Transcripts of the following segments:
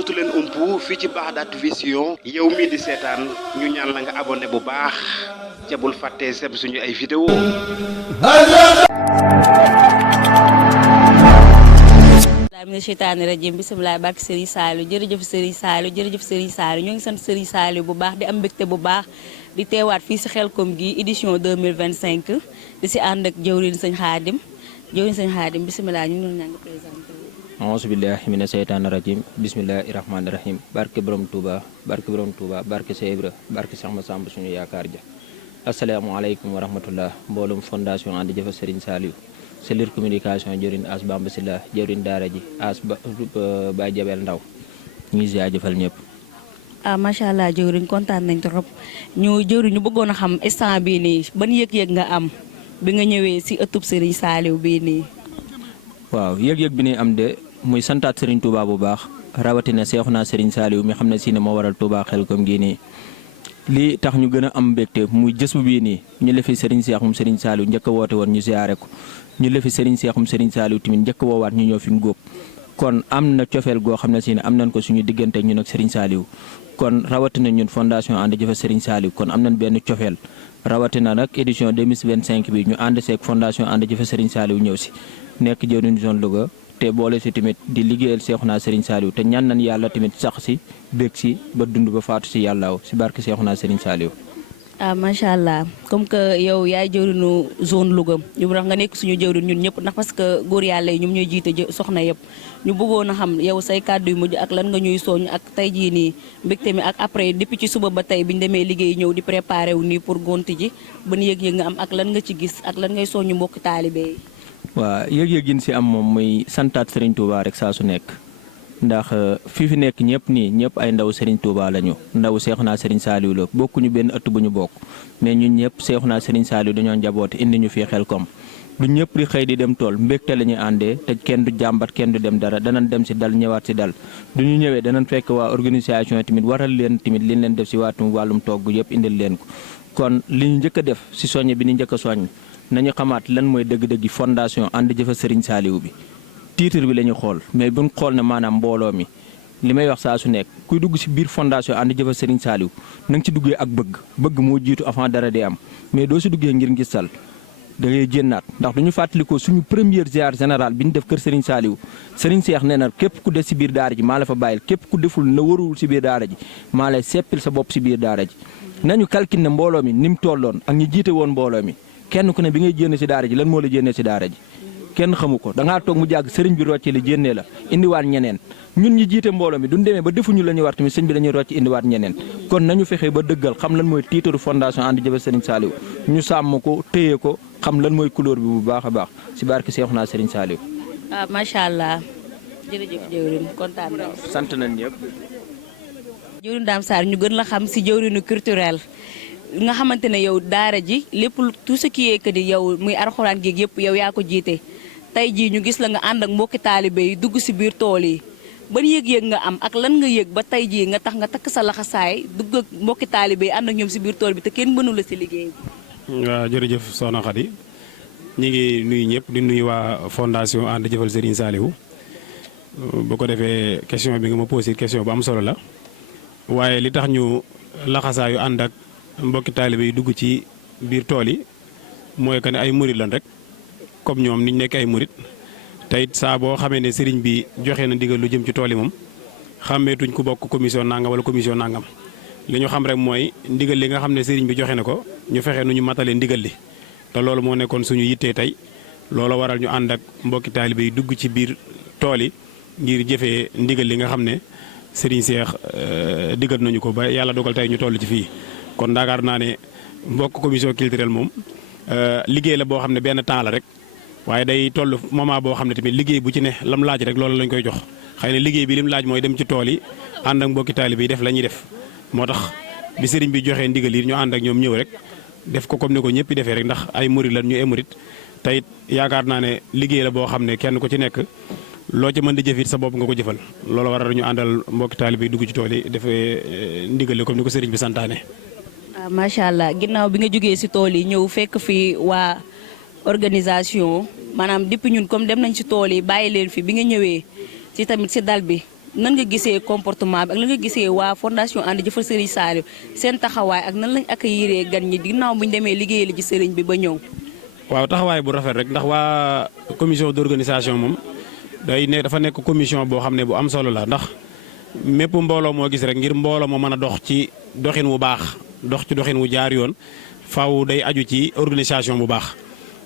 dootu leen umpu fii ci Bagdad Vision yow mii di seetaan ñu ñaan la nga abonné bu baax ca bul fàttee sem suñu ay vidéo mina seytaani rajim bisimilah barke Serigne Saliou jërëjëf Serigne Saliou jërëjëf Serigne Saliou ñoo ngi sant Serigne Saliou bu baax di am mbégte bu baax di teewaat fii si Xelcom gi édition 2025 di si ànd ak jëwriñ sëñ Xaadim bisimilah ñu ngi leen di présenté. auzu billahi mina seytaani rajim bismillahi rahmaani rahim barke borom Touba barke Cheikh Ibra barke Cheikh Massamba suñu yaakaar ja asalaamaaleykum wa rahmatullah mboolum fondation ànd jëfa Serigne Saliou cellule communication jëwriñ as Bamba Silla jëwriñ daara ji as Baye Jabel Ndaw ñu ngi jaajëfal ñëpp. Macha allah jëwriñ kontaan nañ trop jëwriñ ñu bëggoon a xam instant bii nii ban yëg-yëg nga am bi nga ñëwee si ëttub Serigne Saliou bii nii. waaw yëg-yëg bi ni am de muy santaat Serigne Touba bu baax rawatina Seexuna Serigne Saliou mi xam ne si ne moo waral Touba Xelcom gii nii. lii tax ñu gën a am mbégte muy jës bu bii nii ñu lefi Serigne Seexum Serigne Saliou njëkk a woote woon ñu siyaare ko ñu lefi Serigne Seexum Serigne Saliou tamit njëkk a woowaat ñu ñëw fi ngóob kon am na cofeel goo xam ne si ne am nañ ko suñu diggante ak ñun ak Serigne Saliou kon rawatina ñun fondation ànd jëfa Serigne Saliou kon am nañ benn cofeel rawatina nag édition 2025 bi ñu ànd seeg fondation ànd jëfa Serigne Saliou ñëw si nekk jëwriñ zone Louga te boole si tamit di liggéeyal Seexuna Serigne Saliou te ñaan nañ yàlla tamit sax si bég si ba dund ba faatu si yàllaaw si barke Seexuna Serigne Saliou. Macha allah comme que yow yaay jëwriñu zone Louga ñu wax nga nekk suñu jëwriñ ñun ñëpp ndax parce que góor yàlla yi ñoom ñooy jiite soxna yëpp ñu bëggoon a xam yow say kàddu yu mujj ak lan nga ñuy sooñ ak tey jii nii mbégte mi ak après depuis ci suba ba tey bi ñu demee liggéey ñëw di préparé wu nii pour gonti ji ban yëg-yëg nga am ak lan nga ci gis ak lan ngay sooñu mbokki taalibe yi. waaw yëg-yëg yi si am moom muy santaat Serigne Touba rek saa su nekk ndax fi nekk ñëpp ñëpp ay ndaw Serigne Touba lañu ndaw Seexuna Serigne Saliou la bokkuñu benn ëtt bu ñu bokk mais ñun ñëpp Seexuna Serigne Saliou dañoo njaboote indi ñu fii Xelcom du ñëpp di xëy di dem tool mbégte la ñuy àndee te kenn du jàmbat kenn du dem dara danañ dem si dal ñëwaat si dal du ñu ñëwee danañ fekk waa organisation tamit waral leen tamit liñ leen def si waatum wàllum togg yëpp indil leen ko kon li ñu njëkk a def si soññ bi ñu njëkk a soññ nañu xamaat lan mooy dëgg-dëggi fondation ànd jëfa Serigne Saliou bi titre bi la ñu xool mais buñ xool ne maanaam mbooloo mi li may wax saa su nekk kuy dugg si biir fondation ànd jëfa Serigne Saliou na nga ci duggee ak bëgg moo jiitu avant dara di am mais doo si duggee ngir ngistal da ngay jénnaat ndax duñu fàttalikoo suñu première ziar général bi ñu def kër Serigne Saliou Serigne Cheikh nee na képp ku des si biir daara ji maa la fa bàyyil képp ku deful na warul si biir daara ji maa lay seppil sa bopp si biir daara ji nañu calcul ne mbooloo mi ni mu tolloon ak ñi jiite woon mbooloo mi kenn ku ne bi ngay jénne si daara ji lan moo la jénnee si daara ji kenn xamu ko da ngaa toog mu jàgg sëriñ bi rocci li jénnee la indiwaat ñeneen ñun ñi jiite mbooloo mi duñ demee ba defuñu la ñuy war tamit sëñ bi dañuy rocci indiwaat ñeneen kon nañu fexe ba dëggal xam lan mooy tiitaru fondation ànd jëfa Serigne Saliou ñu sàmm ko téye ko xam lan mooy couleur bi bu baax a baax si barke Seexuna Serigne Saliou. Macha allah jërëjëf jëwriñ kontaan nañ. sant nañ ñëpp. jëwriñ Dame Sarr ñu gën la xam si jëwriñu culturel nga xamante ne yow daara ji lépp tout ce qui est que di yow muy alxuraan gi yëpp yow yaa ko jiite tey jii ñu gis la nga ànd ak mbokki taalibe yi dugg si biir tool yi ban yëg-yëg nga am ak lan nga yëg ba tey jii nga tax nga takk sa laxasaay dugg ak mbokki taalibe yi ànd ak ñoom si biir tool bi te kenn mënu la si liggéey bi. waaw jërëjëf soxna Khady ñu ngi nuyu ñëpp di nuyu waa fondation ànd jëfal Serigne Saliou bu ko defee question bi nga ma posé question bu am solo la waaye li tax ñu laxasaayu ànd ak mbokki taalibe yi dugg ci biir tool yi mooy que ne ay murit lan rek comme ñoom niñ nekk ay murit te it saa boo xamee ne sëriñ bi joxe na ndigal lu jëm ci tool yi moom xàmmeetuñ ku bokk commission nangam wala commission nangam li ñu xam rek mooy ndigal li nga xam ne sëriñ bi joxe na ko ñu fexe nu ñu matalee ndigal li te loolu moo nekkoon suñu yittee tey loolu waral ñu ànd ak mbokki taalibe yi dugg ci biir tool yi ngir jëfee ndigal li nga xam ne sëriñ Seex digal nañu ko ba yàlla dogal tey ñu toll ci fii kon yaakaar naa ne mbokk commission culturelle moom liggéey la boo xam ne benn temps la rek waaye day toll moment boo xam ne tamit liggéey bu ci ne lam laaj rek loolu lañ koy jox xëy na liggéey bi lim laaj mooy dem ci tool yi ànd ak mbokki taalibe yi def la ñuy def moo tax bi sëriñ bi joxee ndigal yi ñu ànd ak ñoom ñëw rek def ko comme ni ko ñëpp defee rek ndax ay murit lan ñu ay murit te it yaakaar naa ne liggéey la boo xam ne kenn ku ci nekk loo ci mën di jëfit sa bopp nga ko jëfal loolu waral ñu àndal mbokki taalibe yi dugg ci tool yi defee ndigal comme ni ko sëriñ bi santaane. macha allah ginnaaw bi nga jógee si tool yi ñëw fekk fi waa organisation maanaam depuis ñun comme dem nañ si tool yi bàyyi leen fi bi nga ñëwee ci tamit si dal bi nan nga gisee comportement bi ak lan nga gisee waa fondation ànd jëfal Serigne Saliou seen taxawaay ak nan lañ accueillir gan ñi ginnaaw bu ñu demee liggéeyal ci Serigne bi ba ñëw. waaw taxawaay bu rafet rek ndax waa commission d'organisation moom dafa nekk commission boo xam ne bu am solo la ndax mépp mbooloo moo gis rek ngir mbooloo moo mën a dox ci doxin wu baax dox ci doxin wu jaar yoon faaw day aju ci organisation bu baax.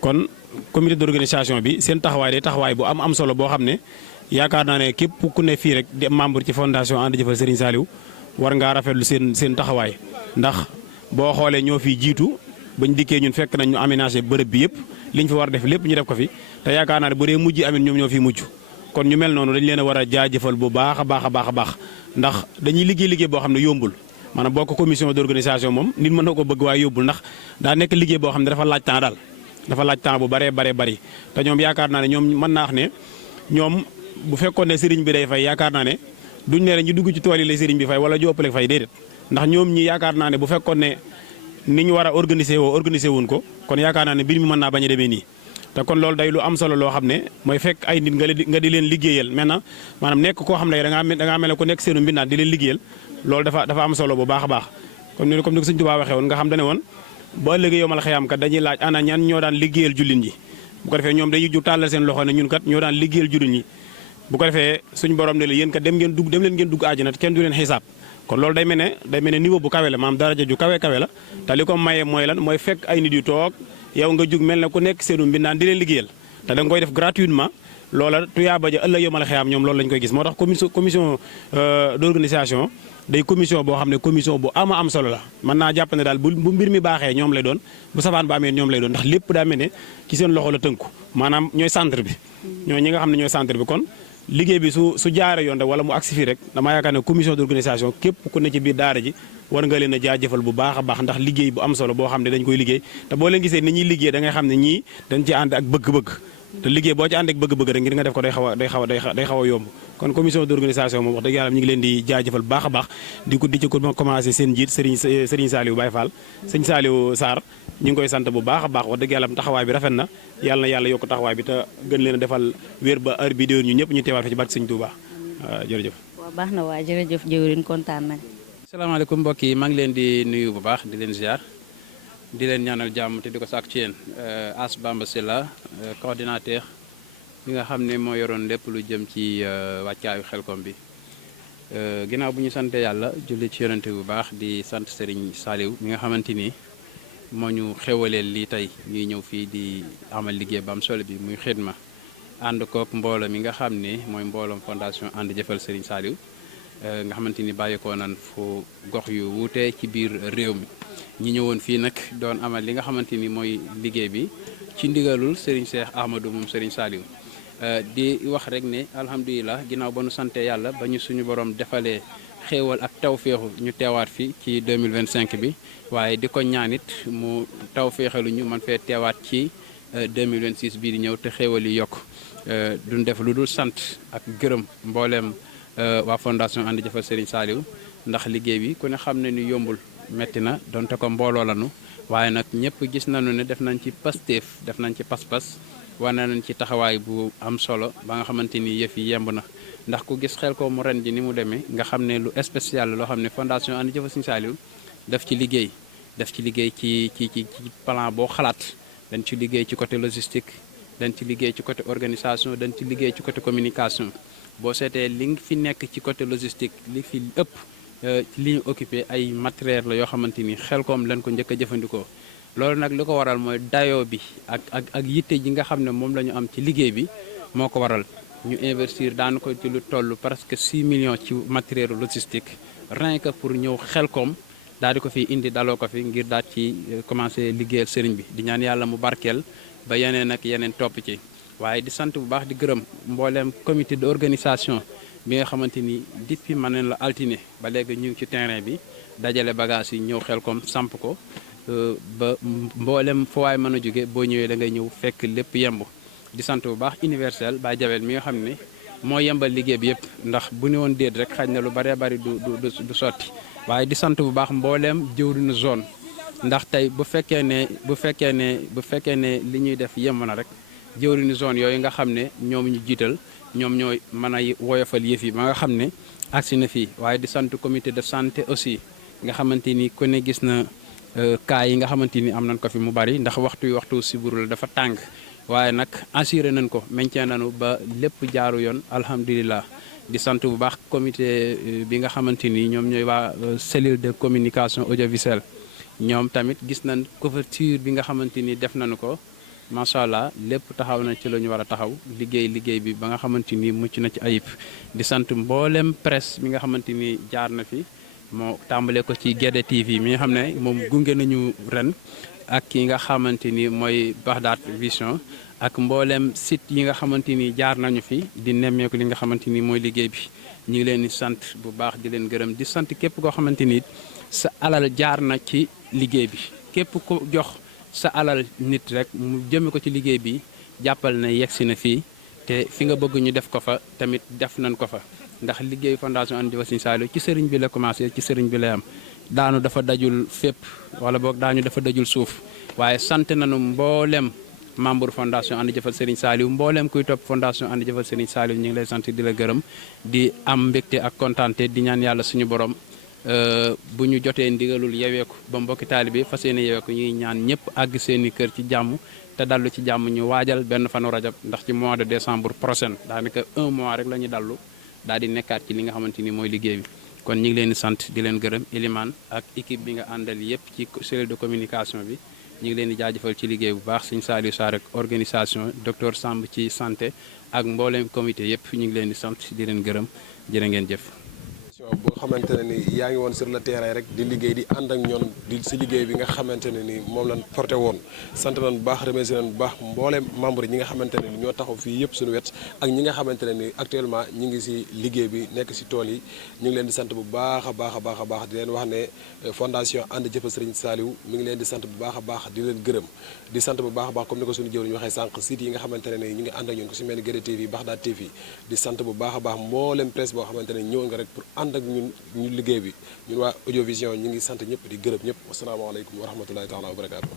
kon comité d'organisation bi seen taxawaay day taxawaay bu am solo boo xam ne yaakaar naa ne képp ku ne fii rek di membre ci fondation ànd jëfal Serigne Saliou war ngaa rafetlu seen taxawaay ndax boo xoolee ñoo fi jiitu bañ dikkee ñun fekk nañ ñu aménagé bërëb bi yëpp liñ fa war a def lépp ñu def ko fi te yaakaar naa ne bu dee mujj amit ñoom ñoo fi mujj kon ñu mel noonu dañ leen a war a jaajëfal bu baax a baax ndax dañuy liggéey boo xam ne yombul maanaam bokk commission d'organisation moom nit mën na ko bëgg waaye yombul ndax daa nekk liggéey boo xam ne dafa laaj temps daal dafa laaj temps bu baree bari te ñoom yaakaar naa ne ñoom mën naa wax ne ñoom bu fekkoon ne sëriñ bi day fay yaakaar naa ne duñ ne ñu dugg ci tool yi la sëriñ bi fay wala ñu ëppale fay déedéet ndax ñoom ñi yaakaar naa ne bu fekkoon ne ni ñu war a organiser wuñ ko kon yaakaar naa ne mbir mi mën naa bañ a demee nii te kon loolu day lu am solo loo xam ne mooy fekk ay nit nga di leen liggéeyal maintenant maanaam nekk koo xam ne da ngaa mel ne ku nekk seenu mbindaan di leen liggéeyal loolu dafa am solo bu baax a baax comme ni ko Sëñ Tuubaa waxee woon nga xam dane woon ba ëllëgee yomal xëyam kat dañuy laaj ana ñan ñoo daan liggéeyal jullit ñi bu ko defee ñoom dañuy jug tàllal seen loxo ne ñun kat ñoo daan liggéeyal jullit ñi bu ko defee suñu borom ne la yéen kat dem leen ngeen dugg àjjana kenn du leen xisaab kon loolu day mel ne niveau bu kawe la maanaam daraja ju kawe la te li ko maye mooy lan mooy fekk ay nit yu toog yow nga jug mel ne ku nekk seenu mbindaan di leen liggéeyal te da nga koy def gratuitement loola tuyaaba ja ëllëg yomal xëyam ñoom loolu lañ koy gis moo tax commission d'organisation day commission boo xam ne commission bu am solo la mën naa jàpp ne daal bu mbir mi baaxee ñoom lay doon bu safaan ba amee ñoom lay doon ndax lépp daa mel ne ci seen loxo la tënku maanaam ñooy centre bi ñooy ñi nga xam ne ñooy centre bi kon liggéey bi su jaaree yoon rek wala mu agsi fii rek damaa yaakaar ne commission d'organisation képp ku ne ci biir daara ji war nga leen a jaajëfal bu baax a baax ndax liggéey bu am solo boo xam ne dañ koy liggéey te boo leen gisee ni ñuy liggéey da ngay xam ne ñii dañ ci ànd ak bëgg-bëgg te liggéey boo ci ànd ak bëgg-bëgg rek ngir nga def ko day xaw a yomb kon commission d'organisation moom wax dëgg yàlla ñu ngi leen di jaajëfal bu baax a baax di ci ko commencé seen njiit Serigne Saliou Baye Fall Serigne Saliou Sarr ñu ngi koy sant bu baax a baax wax dëgg yàlla taxawaay bi rafet na yàlla na yàlla yokk taxawaay bi te gën leen a defal wér ba heure bi déwén ñu ñëpp ñu teewaat fi ci barke Serigne Touba jërëjëf. waaw baax na waa jërëjëf jëwriñ kontaan nañ. asalaamaaleykum mbokk yi maa ngi leen di nuyu bu baax di leen ziar di leen ñaanal jàmm te di ko sàkk ci yéen As Bamba Sylla coordinateur bi nga xam ne moo yoroon lépp lu jëm ci wàccaayu Xelcom bi ginnaaw bu ñu sante yàlla julli ci yonente bu baax di sant Serigne Saliou mi nga xamante ni moo ñu xewaleel lii tey ñuy ñëw fii di amal liggéey ba am solo bi muy xidma ànd kook mbooloo mi nga xam ne mooy mbooloom fondation ànd jëfal Serigne Saliou nga xamante ni bàyyeekoo nan fu gox yu wuute ci biir réew mi ñi ñëwoon fii nag doon amal li nga xamante ni mooy liggéey bi ci ndigalul Serigne Cheikh Ahmadou moom Serigne Saliou di wax rek ne alhamdulilah ginnaaw ba nu sante yàlla ba ñu suñu borom defalee xéewal ak tawféexu ñu teewaat fi ci 2025 bi waaye di ko ñaanit mu tawféexalu ñu man fee teewaat ci 2026 bii di ñëw te xéewal yi yokk duñ def lu dul sant ak gërëm mbooleem waa fondation ànd jëfal Serigne Saliou ndax liggéey bi ku ne xam ne ni yombul metti na donte ko mbooloo lanu waaye nag ñëpp gis nañu ne def nañ ci pasteef def nañ ci pas-pas wane nañ ci taxawaay bu am solo ba nga xamante ni yëf yi yemb na ndax ku gis Xelcom mu ren ji ni mu demee nga xam ne lu spécial loo xam ne fondation ànd jëfal Serigne Saliou def ci liggéey ci plan boo xalaat dañ ci liggéey ci côté logistique dañ ci liggéey ci côté organisation dañ ci liggéey ci côté communication boo seetee li fi nekk ci côté logistique li fi ëpp li ñu occupé ay matériel la yoo xamante ni Xelcom lañ ko njëkk a jëfandikoo loolu nag li ko waral mooy dayoo bi ak yitte ji nga xam ne moom la ñu am ci liggéey bi moo ko waral ñu investir daan ko ci lu toll presque 6 millions ci matériel logistique rien que pour ñëw Xelcom daal di ko fi indi daloo ko fi ngir daal ci commencé liggéeyal sëriñ bi di ñaan yàlla mu barkeel ba yeneen ak yeneen topp ci waaye di sant bu baax di gërëm mbooleem comité d'organisation bi nga xamante ni depuis ma neen la altine ba léegi ñu ngi ci terrain bi dajale bagage yi ñëw Xelcom samp ko ba mboolem foo waay mën a jóge boo ñëwee da ngay ñëw fekk lépp yemb di sant bu baax universel Baye Jabel mi nga xam ne moo yembal liggéey bi yëpp ndax bu ne woon déet rek xaj na lu bëree bëri du sotti waaye di sant bu baax mbooleem jëwriñu zone ndax tey bu fekkee ne li ñuy def yemb na rek jëwriñu zone yooyu nga xam ne ñoom ñu jiital ñoom ñooy mën a woyofal yëf yi ba nga xam ne agsi na fii. waaye di sant comité de santé aussi nga xamante ni ku ne gis na cas yi nga xamante ni am nañ ko fi mu bari ndax waxtu siburu la dafa tàng waaye nag assuré nañ ko maintien nañu ba lépp jaaru yoon alhamdulilah. di sant bu baax comité bi nga xamante ni ñoom ñooy waa cellule de communication audiovisuelle ñoom tamit gis nañ couverture bi nga xamante ni def nañu ko macha allah lépp taxaw na ci la ñu war a taxaw liggéey bi ba nga xamante ni mucc na ci ayib. di sant mboolem presse bi nga xamante ni jaar na fi moo tàmbale ko ci Guédé TV mi nga xam ne moom gunge nañu ren ak ki nga xamante ni mooy Bagdad Vision. ak mboolem site yi nga xamante ni jaar nañu fi di nemmeeku li nga xamante ni mooy liggéey bi ñu ngi leen di sant bu baax di leen gërëm di sant képp koo xamante ni sa alal jaar na ci liggéey bi képp ko jox sa alal nit rek mu jëme ko ci liggéey bi jàppal na yegsi na fii te fi nga bëgg ñu def ko fa tamit def nañ ko fa ndax liggéey fondation And Jëfal Serigne Saliou ci sëriñ bi la commencé ci sëriñ bi lay am daanu dafa dajul fépp wala boog daanu dafa dajul suuf waaye sant nañu mboolem membre fondation And Jëfal Serigne Saliou mboolem kuy topp fondation And Jëfal Serigne Saliou ñu ngi lay sant di la gërëm di am mbégte ak kontaante di ñaan yàlla suñu borom bu ñu jotee ndigalul yeweeku ba mbokki taalibe fas yéene yeweeku ñuy ñaan ñëpp àgg seeni kër ci jàmm te dallu ci jàmm ñu waajal benn fanu rajab ndax ci mois de décembre prochain daanaka 1 mois rek la ñu dallu daal di nekkaat ci li nga xamante ni mooy liggéey bi. kon ñu ngi leen di sant di leen gërëm Elimane ak équipe bi nga àndal yëpp ci cellule de communication bi. ñu ngi leen di jaajëfal ci liggéey bu baax Serigne Saliou Sarr ak organisation docteur Samb ci santé ak mbooleem comité yëpp ñu ngi leen di sant di leen gërëm jërë ngeen jëf. boo xamante ne ni yaa ngi woon sur le terrain rek di liggéey di ànd ak ñoom di si liggéey bi nga xamante ne ni moom lañ porté woon sant nañ bu baax remercié nañ bu baax mbooleem membre yi ñi nga xamante ne ni ñoo taxaw fii yëpp suñu wet ak ñi nga xamante ne ni actuellement ñi ngi si liggéey bi nekk si tool yi ñu ngi leen di sant bu baax a baax a baax a baax di leen wax ne fondation And Jëfal Serigne Saliou mi ngi leen di sant bu baax a baax di leen gërëm di sant bu baax a baax comme ni ko suñu jëw ñu waxee sànq site yi nga xamante ne ni ñu ngi ànd ak ñun ko si mel ni Guédé TV Bagdad TV di sant bu baax a baax mbooleem presse boo xamante ne ñëwoon nga rek pour ànd ak ñun ñu liggéey bi ñun waa Audiovision ñu ngi sant ñëpp di gërëm ñëpp wasalaamaaleykum wa rahmatulahi taala wa barakaatu